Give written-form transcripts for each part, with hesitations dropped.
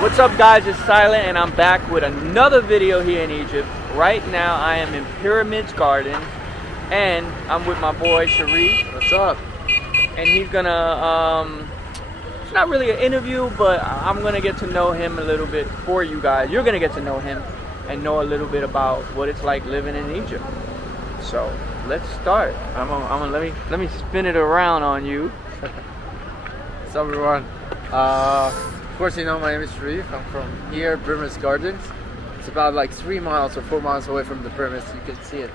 What's up guys, it's Silent and I'm back with another video here in Egypt. Right now I am in Pyramids Gardens and I'm with my boy Sherif. What's up? And he's gonna, it's not really an interview, but I'm gonna get to know him a little bit for you guys. You're gonna get to know him and know a little bit about what it's like living in Egypt. So let's start. Let me spin it around on you. What's up everyone? Of course you know my name is Sherif. I'm from here, Pyramids Gardens. It's about like 3 miles or 4 miles away from the pyramids. You can see it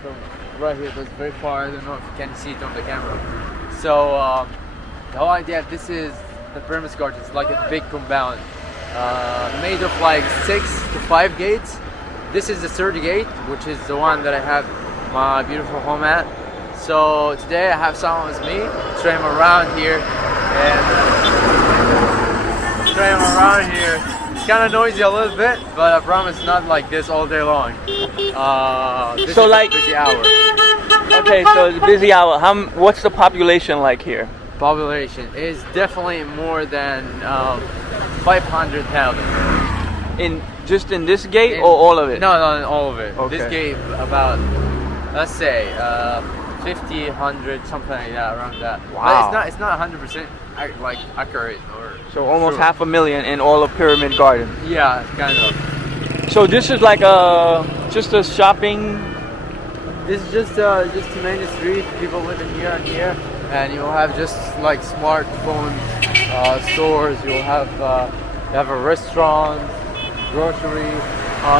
from right here, but it's very far. I don't know if you can see it on the camera. So the whole idea, this is the Pyramids Gardens, like a big compound made of like 6 to 5 gates. This is the third gate, which is the one that I have my beautiful home at. So today I have someone with me, show him around here, and show him around here. It's kind of noisy a little bit, but I promise not like this all day long. This so is like busy hour. Okay, so it's a busy hour. What's the population like here? Population is definitely more than 500,000. In this gate or all of it? No, in all of it. Okay. This gate about, let's say 50, 100, something like that, around that. Wow. But it's not 100% like accurate or. So almost true. 500,000 in all of Pyramid Gardens. Yeah, kind of. So this is like just a shopping. This is just the main street. People living here and here, and you'll have just like smartphone stores. You'll have a restaurant, grocery.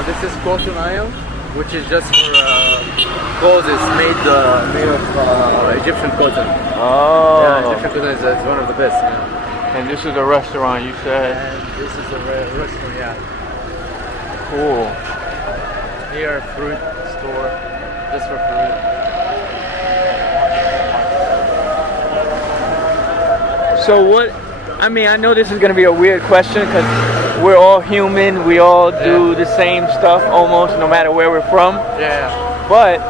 This is cotton aisle, which is just for clothes. It's made of Egyptian cotton. Oh. Yeah, Egyptian cotton is one of the best. Yeah. And this is a restaurant, you said. And this is a restaurant. Yeah. Cool. Here, fruit store, just for fruit. So what, I mean, I know this is going to be a weird question because we're all human. We all do the same stuff almost no matter where we're from. Yeah. But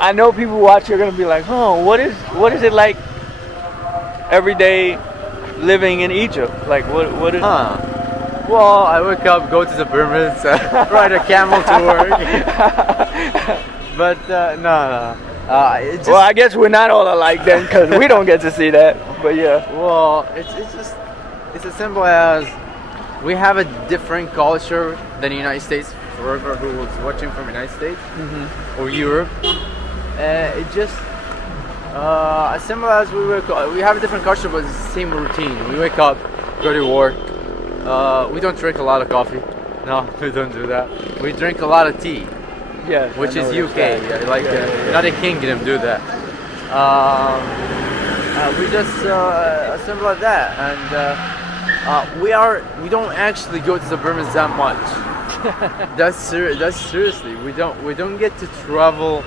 I know people watching are going to be like, oh, what is it like every day living in Egypt? Like what is... Well, I wake up, go to the pyramids, ride a camel to work. But no. It's just, well, I guess we're not all alike then, because we don't get to see that. But yeah. Well, it's as simple as we have a different culture than the United States. For whoever who was watching from the United States or Europe, it just as simple as we have a different culture, but it's the same routine. We wake up, go to work. We don't drink a lot of coffee. No, we don't do that. We drink a lot of tea. Yeah, which is UK. United Kingdom do that. We just assemble like that, and we don't actually go to the pyramids that much. That's seriously. We don't get to travel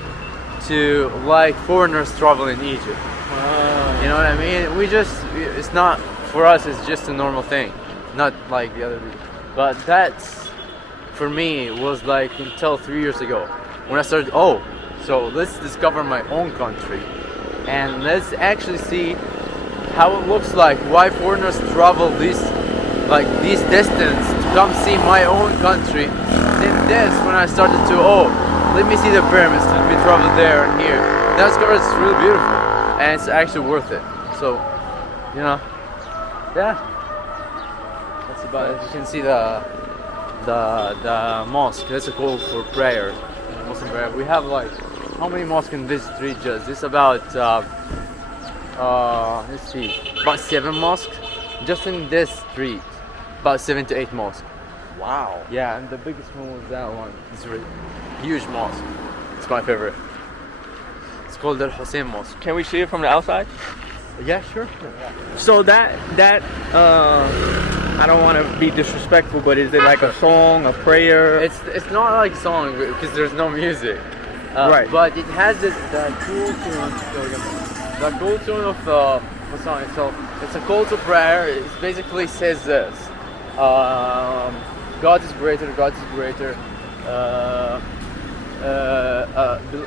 to like foreigners travel in Egypt. You know what I mean? It's not for us. It's just a normal thing, not like the other people. But that's. For me, it was like until 3 years ago when I started. Oh, so let's discover my own country, and let's actually see how it looks like. Why foreigners travel this distance to come see my own country. Then when I started to let me see the pyramids. Let me travel there and here. That discovered it's really beautiful, and it's actually worth it. So, yeah, that's about it. You can see the mosque. That's a call for prayer. Muslim prayer. We have like how many mosques in this street? Just this about let's see, about 7 mosques just in this street. About 7 to 8 mosques. Wow. Yeah, and the biggest one was that one. It's a really huge mosque. It's my favorite. It's called Al Hussein Mosque. Can we see it from the outside? Yeah, sure. So that I don't want to be disrespectful, but is it like a song, a prayer? It's not like a song because there's no music. Right. But it has the cool tune. The cool tune of the song. So it's a call to prayer. It basically says this: God is greater. God is greater.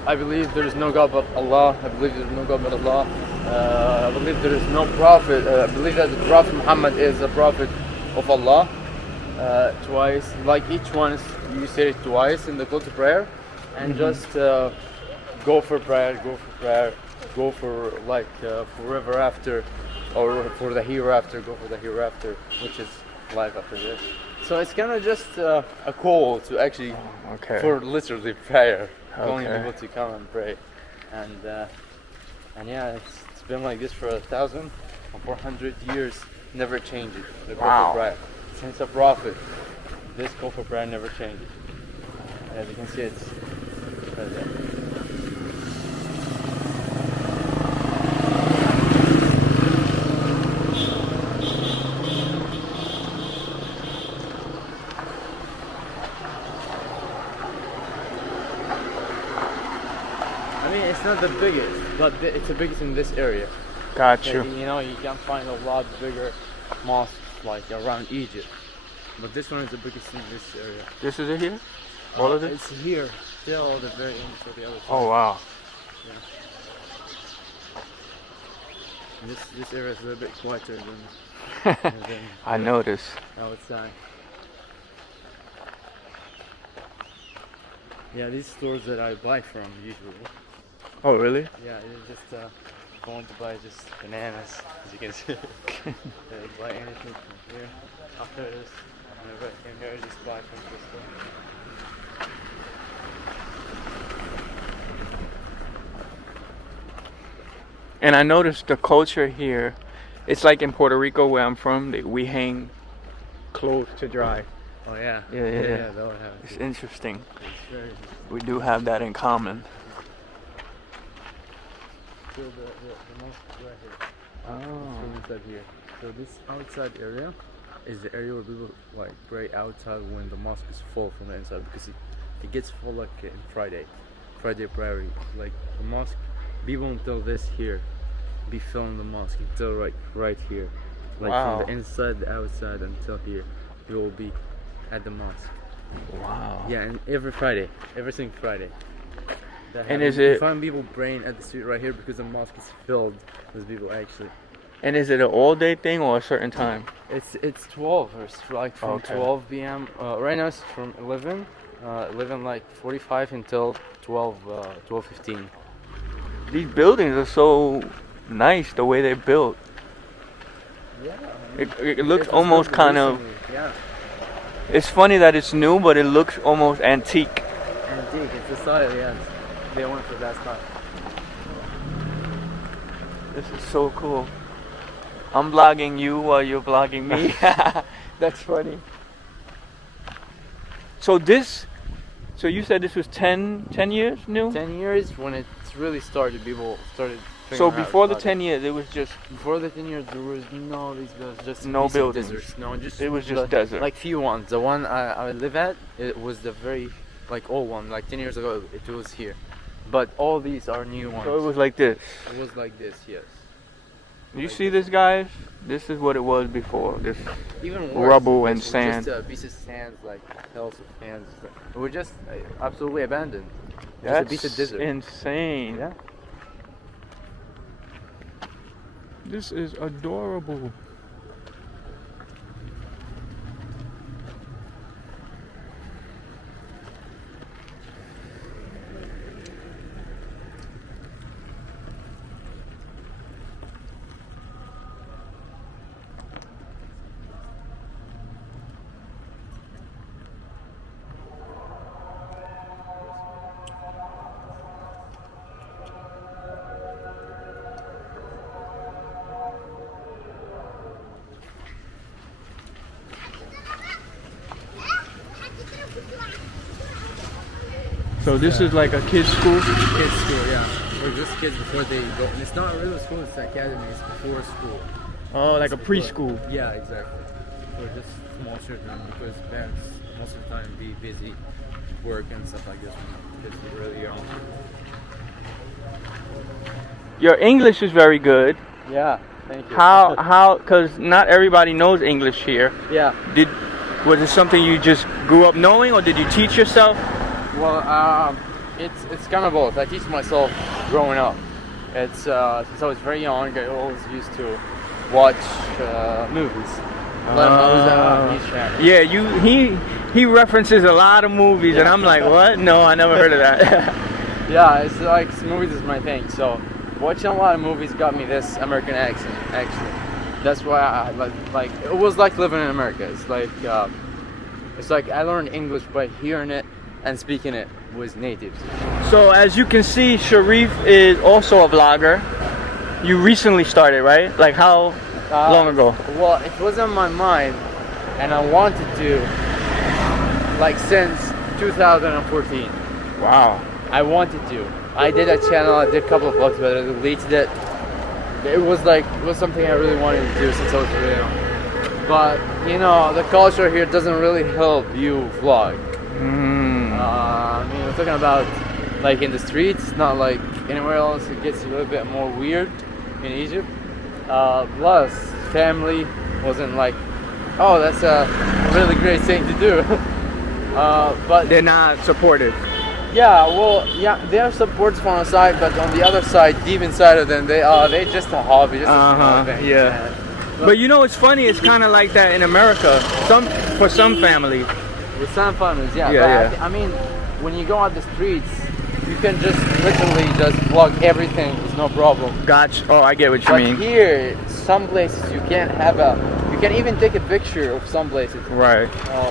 I believe there is no God but Allah. I believe there is no God but Allah. I believe there is no prophet. I believe that the Prophet Muhammad is a prophet of Allah. twice. Like each one is you say it twice in the call to prayer, and just go for prayer, go for like forever after, or for the hereafter, go for the hereafter, which is life after this. So it's kind of just a call to actually, for literally prayer, calling people to come and pray, and yeah, it's been like this for 1,400 years, never changes. The call for prayer since a prophet, this call for prayer never changes. And as you can see, it's right there. I mean, it's not the biggest, but it's the biggest in this area. Got you. You know, you can find a lot bigger mosques like around Egypt, but this one is the biggest in this area. This is it here? All of it? It's here, still the very end of the other side. Oh wow. Yeah. This area is a little bit quieter than I noticed. outside. Yeah, these stores that I buy from usually. Oh really? Yeah, it's just going to buy just bananas, as you can see. Buy anything from here. After this, whenever I came here, I just buy from this store. And I noticed the culture here. It's like in Puerto Rico where I'm from. We hang clothes to dry. Oh yeah. Yeah. That would have It's interesting. It's very We do have that in common. still the mosque right here. Oh. Inside here. So this outside area is the area where people like pray outside when the mosque is full from the inside, because it gets full like in Friday prayer. Like the mosque, people until this here be filling the mosque until right here. Like Wow. from the inside, the outside until here, people will be at the mosque. Wow. Yeah, and every single Friday. And is You it? find people praying at the street right here because the mosque is filled with people actually. And is it an all day thing or a certain time? It's 12, or it's like from Okay. 12 p.m. Right now it's from 11 like 45 until 12:15. These buildings are so nice the way they're built. Yeah. It looks almost kind of. Yeah. It's funny that it's new, but it looks almost antique. Antique. It's the style. Yes. They went for that style. This is so cool. I'm vlogging you while you're vlogging me. That's funny. So you said this was 10 years new? 10 years when it really started, people started. So figuring out before the about 10 years, it was just Before the 10 years, there was no these buildings, just No piece of buildings. deserts. No, just It was just desert. Like few ones. The one I live at, it was the very like old one. Like 10 years ago, it was here. But all these are new ones. so it was like this. It was like this, yes. You see this, guys? This is what it was before. This Even Rubble worse, and it was sand. Just pieces of sand, like hills of sand. It was just absolutely abandoned. Just a that's piece of desert. insane. Yeah. This is adorable. So this is like a kid's school? Kids school, yeah. For just kids before they go. And it's not really a school, it's an academy. It's before school. Oh, like a It's before- preschool. Yeah, exactly. For just small children, because parents most of the time be busy work and stuff like this when kids are really young. Your English is very good. Yeah, thank you. How, because not everybody knows English here. Yeah. Was it something you just grew up knowing, or did you teach yourself? Well, it's kind of both. I teach myself growing up. It's since I was very young, I always used to watch movies, Like I was on his channel. Yeah, he references a lot of movies, and I'm like, what? No, I never heard of that. Yeah, it's like movies is my thing. So watching a lot of movies got me this American accent. Actually, that's why I like it was like living in America. It's like I learned English by hearing it and speaking it with natives. So as you can see, Sherif is also a vlogger. You recently started, right? Like how long ago? Well, it was on my mind, and I wanted to, like since 2014. Wow. I wanted to. I did a channel, I did a couple of vlogs, but I deleted it. It was something I really wanted to do since I was really young. But you know, the culture here doesn't really help you vlog. I mean, we're talking about like in the streets, not like anywhere else. It gets a little bit more weird in Egypt. Plus, family wasn't like, oh, that's a really great thing to do. But They're not supportive. yeah, well, yeah, they have supports from the side, but on the other side, deep inside of them, they just a hobby, just a small thing. Yeah. But you know, it's funny. It's kind of like that in America. For some families. With some families, yeah. Yeah, but I mean, when you go out the streets, you can just literally just vlog everything. It's no problem. Gotcha. Oh, I get what you But mean. here, some places you can't you can even take a picture of some places. Right.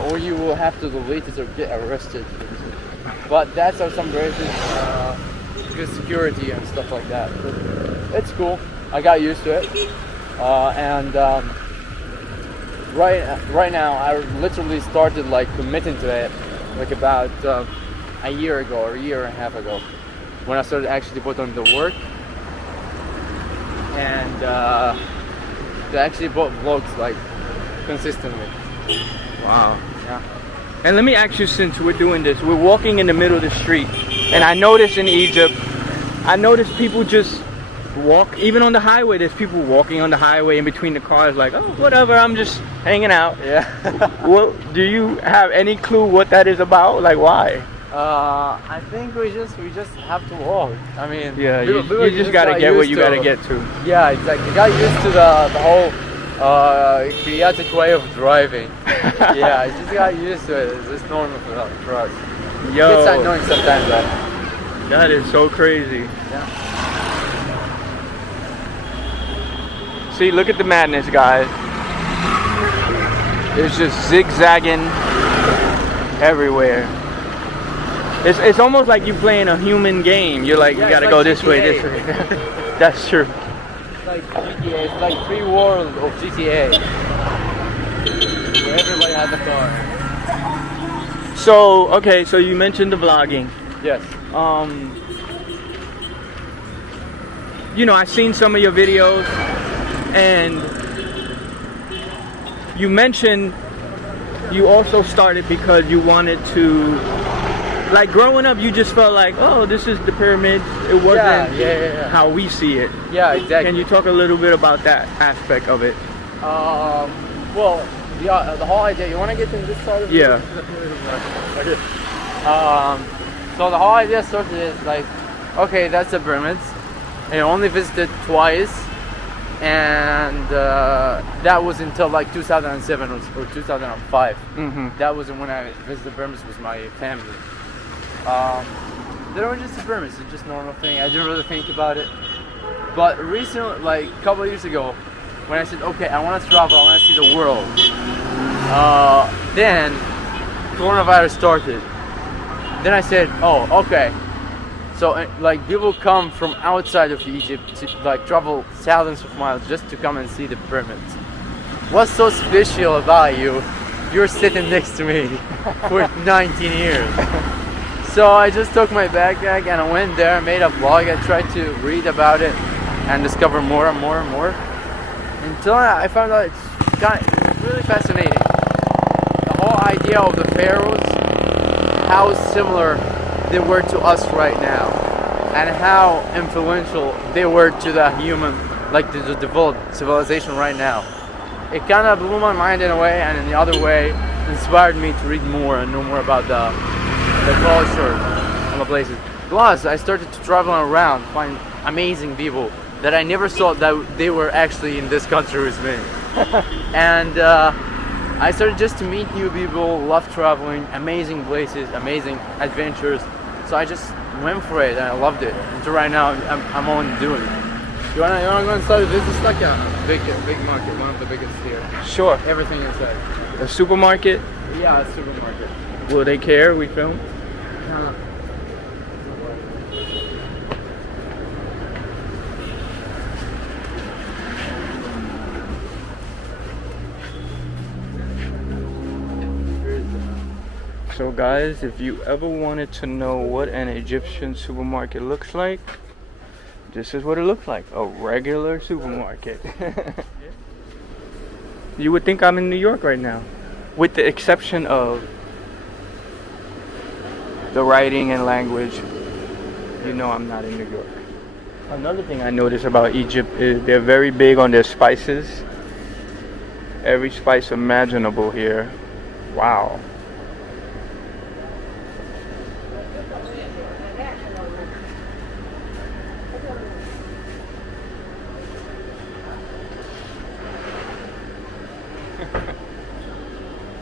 Or you will have to delete it or get arrested. But that's how some places, good security and stuff like that. But it's cool. I got used to it. Right now, I literally started like committing to it like about a year ago or a year and a half ago, when I started actually put on the work and to actually put vlogs like consistently. Wow. Yeah. And let me ask you, since we're doing this, we're walking in the middle of the street, and I noticed in Egypt, people just walk, even on the highway. There's people walking on the highway in between the cars, like, oh, whatever, I'm just hanging out. Yeah. Well, do you have any clue what that is about? Like, why? I think we just have to walk. I mean, Yeah, people you just gotta get where you gotta get to. Yeah, exactly. You got used to the whole chaotic way of driving. Yeah, I just got used to it. It's just normal for us. It gets annoying sometimes, though. That is so crazy. Yeah. See, look at the madness, guys. It's just zigzagging everywhere. It's almost like you're playing a human game. You're like, you gotta like go this way, GTA. this way. That's true. It's like GTA. It's like free world of GTA, where everybody has a car. So, okay, so you mentioned the vlogging. Yes. You know, I've seen some of your videos, and you mentioned you also started because you wanted to, like, growing up, you just felt like, oh, this is the pyramid. It wasn't Yeah. how we see it. Yeah, exactly. Can you talk a little bit about that aspect of it? Well, the whole idea. You want to get in this side of Yeah. it? Okay. So the whole idea started is like, okay, that's the pyramids. And I only visited twice, and that was until like 2007 or 2005. Mm-hmm. That was when I visited the pyramids with my family. They were just the pyramids, it's just a normal thing. I didn't really think about it. But recently, like a couple of years ago, when I said, okay, I want to travel, I want to see the world, then coronavirus started. Then I said, oh, okay. So like people come from outside of Egypt to like travel thousands of miles just to come and see the pyramids. What's so special about you? You're sitting next to me for 19 years. So I just took my backpack and I went there, made a vlog. I tried to read about it and discover more and more and more, until I found out it's really fascinating. The whole idea of the pharaohs, how similar they were to us right now, and how influential they were to the human, like the developed civilization right now. It kind of blew my mind in a way, and in the other way inspired me to read more and know more about the culture and the places. Plus, I started to travel around, find amazing people that I never thought that they were actually in this country with me. And I started just to meet new people, love traveling, amazing places, amazing adventures. So I just went for it and I loved it. Until right now, I'm on doing it. You wanna go inside? This is like a big market, one of the biggest here. Sure. Everything inside. A supermarket? Yeah, a supermarket. Will they care we film? So guys, if you ever wanted to know what an Egyptian supermarket looks like, this is what it looks like. A regular supermarket. You would think I'm in New York right now, with the exception of the writing and language. You know I'm not in New York. Another thing I noticed about Egypt is they're very big on their spices. Every spice imaginable here. Wow.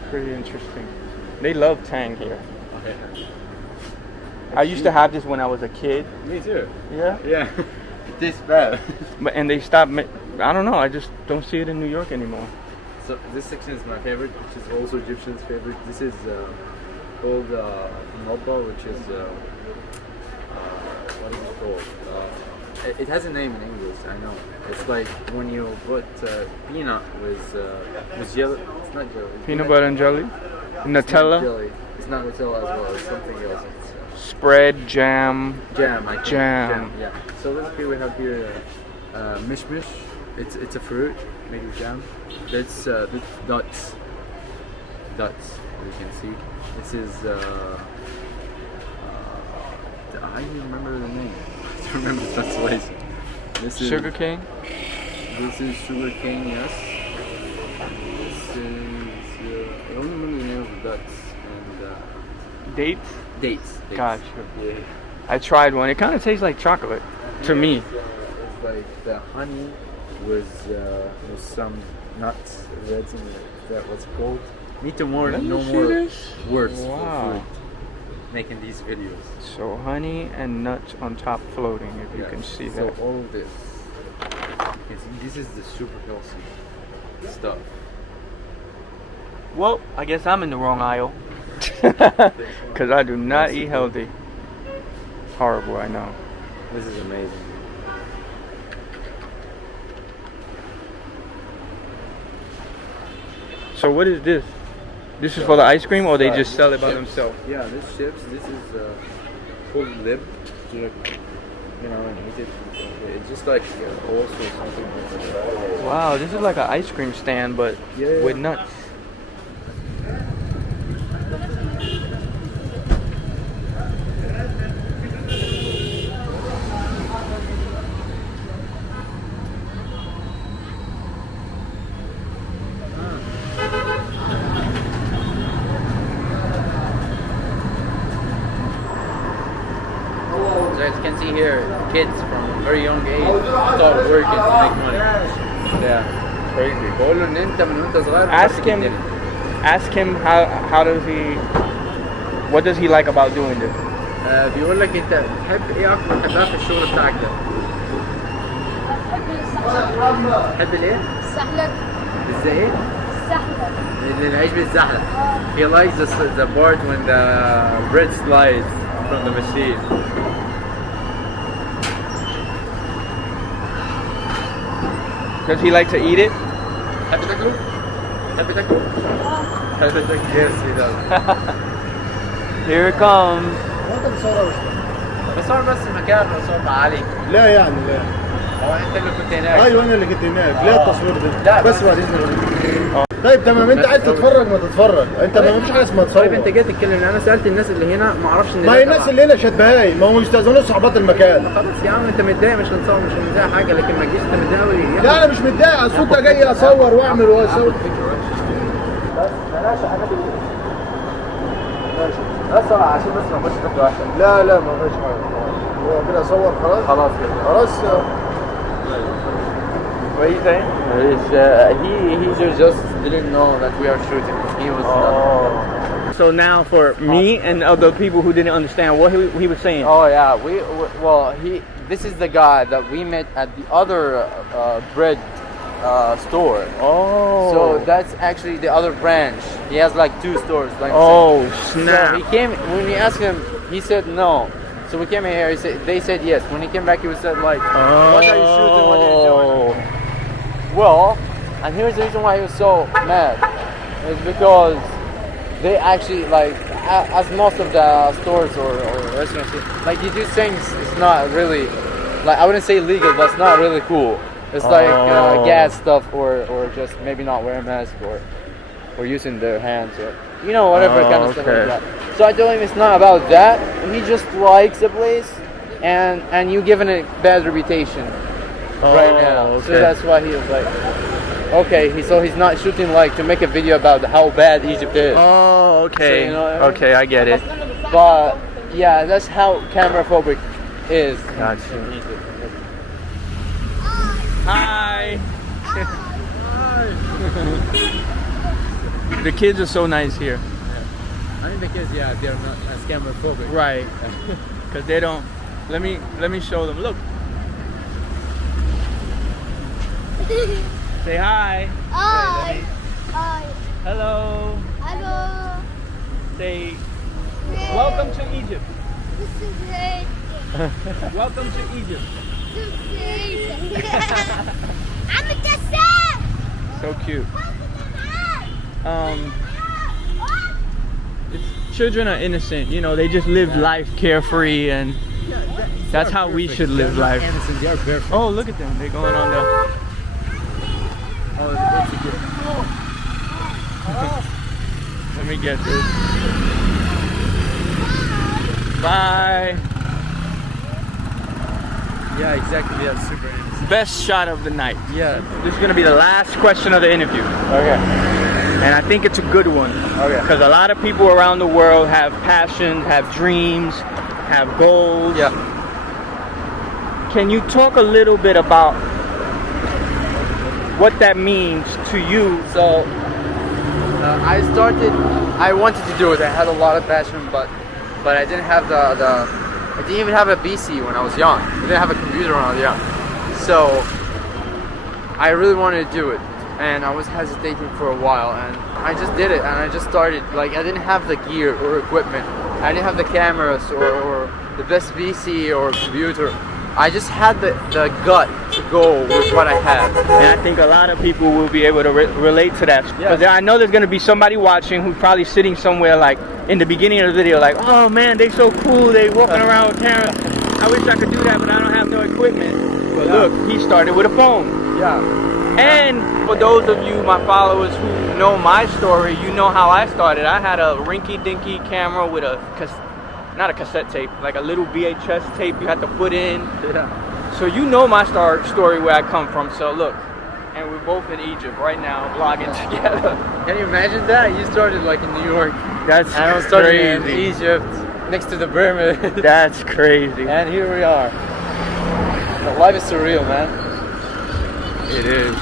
Pretty interesting. They love tang here. Okay. I used to have this when I was a kid. Me too. Yeah? Yeah. It tastes bad. And they stopped. I don't know. I just don't see it in New York anymore. So this section is my favorite, which is also Egyptian's favorite. This is called Malpa, which is what is it called? It has a name in English. I know. It's like when you put peanut with jelly. It's not jelly. Peanut butter and jelly? Nutella? It's not jelly. It's not Nutella as well. It's something else. It's Spread, jam. jam. I think. Jam. Yeah. So basically we have here mishmish. It's a fruit made with jam. That's nuts. Nuts. As you can see. This is I don't even remember the name. I don't remember the translation. This is Sugar cane? This is sugar cane, yes. This is I don't remember the name of the nuts and Dates? dates. Gotcha. Yeah. I tried one. It kind of tastes like chocolate to me. It's like the honey with some nuts, reds in it. Is that what's it called? Need to more Let me no see more this. words Wow. for food. Making these videos. So honey and nuts on top floating, if you can see so that. all of this. You can see this is the super healthy stuff. Well, I guess I'm in the wrong aisle. Because I do not eat healthy. Horrible, I know. This is amazing. So what is this? This is for the ice cream, or they just sell it by chips. themselves? Yeah, this chips. This is called lib. You know, and eat it. It's just like also something. Wow, this is like an ice cream stand, but Yeah. with nuts. So as you can see here, kids from a very young age start working to make money. Yeah, crazy. بقول له ان انت من وانت صغير Ask him how does he, what does he like about doing this? بيقول لك انت بتحب ايه اكتر بتحبها في الشغل بتاعك ده؟ بتحب الايه؟ السحلب. ازاي ايه؟ السحلب. العيش بالزحلق. He likes the part when the bread slides from the machine. Does he like to eat it? تحب تاكله؟ تحب تاكله؟ تحب تاكله؟ Yes, he does. Here it comes. انت بتصور بصور بس مكان بصور مع علي. لا يعني لا هو انت اللي كنت هناك. ايوه انا اللي كنت هناك لا التصوير ده لا، بس بعد اذنك طيب تمام انت عايز تتفرج ما تتفرج انت ما فيش حاجه اسمها تصور طيب انت جاي تتكلم انا سالت الناس اللي هنا ما اعرفش ان ما هي الناس اللي هنا شبهاي ما هم يستاذنوا صحبات المكان خلاص يا عم انت متضايق مش هنصور مش هنذاع حاجه لكن ما تجيش انت متضايق قوي لا انا مش متضايق اصل انت جاي اصور واعمل واسوي بس عشان بس ما اخش فكره وحشه لا لا ما فيش حاجه هو كده اصور خلاص خلاص كده خلاص What are you saying? he just didn't know that we are shooting. He was. So now for me and other people who didn't understand what he was saying. Oh yeah, this is the guy that we met at the other bread store. Oh. So that's actually the other branch. He has like 2 stores. Like Oh so snap! he came when we asked him. He said no. So we came here. They said yes. When he came back, he was said like, "What are you shooting? What are you doing?" Well, and here's the reason why he was so mad. It's because they actually like, as most of the stores or restaurants, like you do things. It's not really, like I wouldn't say illegal, but it's not really cool. It's like gas stuff or just maybe not wearing a mask or using their hands or whatever kind of stuff like that. So I told him it's not about that. He just likes the place, and you giving it bad reputation right now. Okay. So that's why he was like, okay. So he's not shooting like to make a video about how bad Egypt is. Oh, okay. So, Okay, I get it. But yeah, that's how camera phobic is. Gotcha. in Egypt. Hi. The kids are so nice here. I think because they're not as camera phobic. Right. Because they don't. Let me show them. Look. Say hi. Hi. Hi. Hello. Hello. Say welcome to Egypt. This is great. Welcome to Egypt. This is great. I'm a Cashapp. So cute. Children are innocent, they just live life carefree, and that's how we should live life. They are barefoot. Oh, look at them. They're going on the... Oh, that's a good. Let me get this. Bye. Yeah, exactly. Yeah, super innocent. Best shot of the night. Yeah. This is going to be the last question of the interview. Okay. And I think it's a good one. Okay. Because a lot of people around the world have passions, have dreams, have goals. Yeah. Can you talk a little bit about what that means to you? So I wanted to do it. I had a lot of passion, but I didn't have I didn't even have a PC when I was young. I didn't have a computer when I was young. So I really wanted to do it, and I was hesitating for a while, and I just did it, and I just started. Like, I didn't have the gear or equipment. I didn't have the cameras or the best PC or computer. I just had the gut to go with what I had. And I think a lot of people will be able to relate to that. Because I know there's going to be somebody watching who's probably sitting somewhere like in the beginning of the video like, oh man, they so cool, they walking around with cameras. I wish I could do that, but I don't have no equipment. But look, he started with a phone. Yeah. And for those of you, my followers who know my story, you know how I started. I had a rinky-dinky camera with not a cassette tape, like a little VHS tape you had to put in. Yeah. So you know my story where I come from. So look, and we're both in Egypt right now, vlogging together. Can you imagine that? You started like in New York. That's and I started in crazy. Egypt, next to the pyramid. That's crazy. And here we are. The life is surreal, man. It is.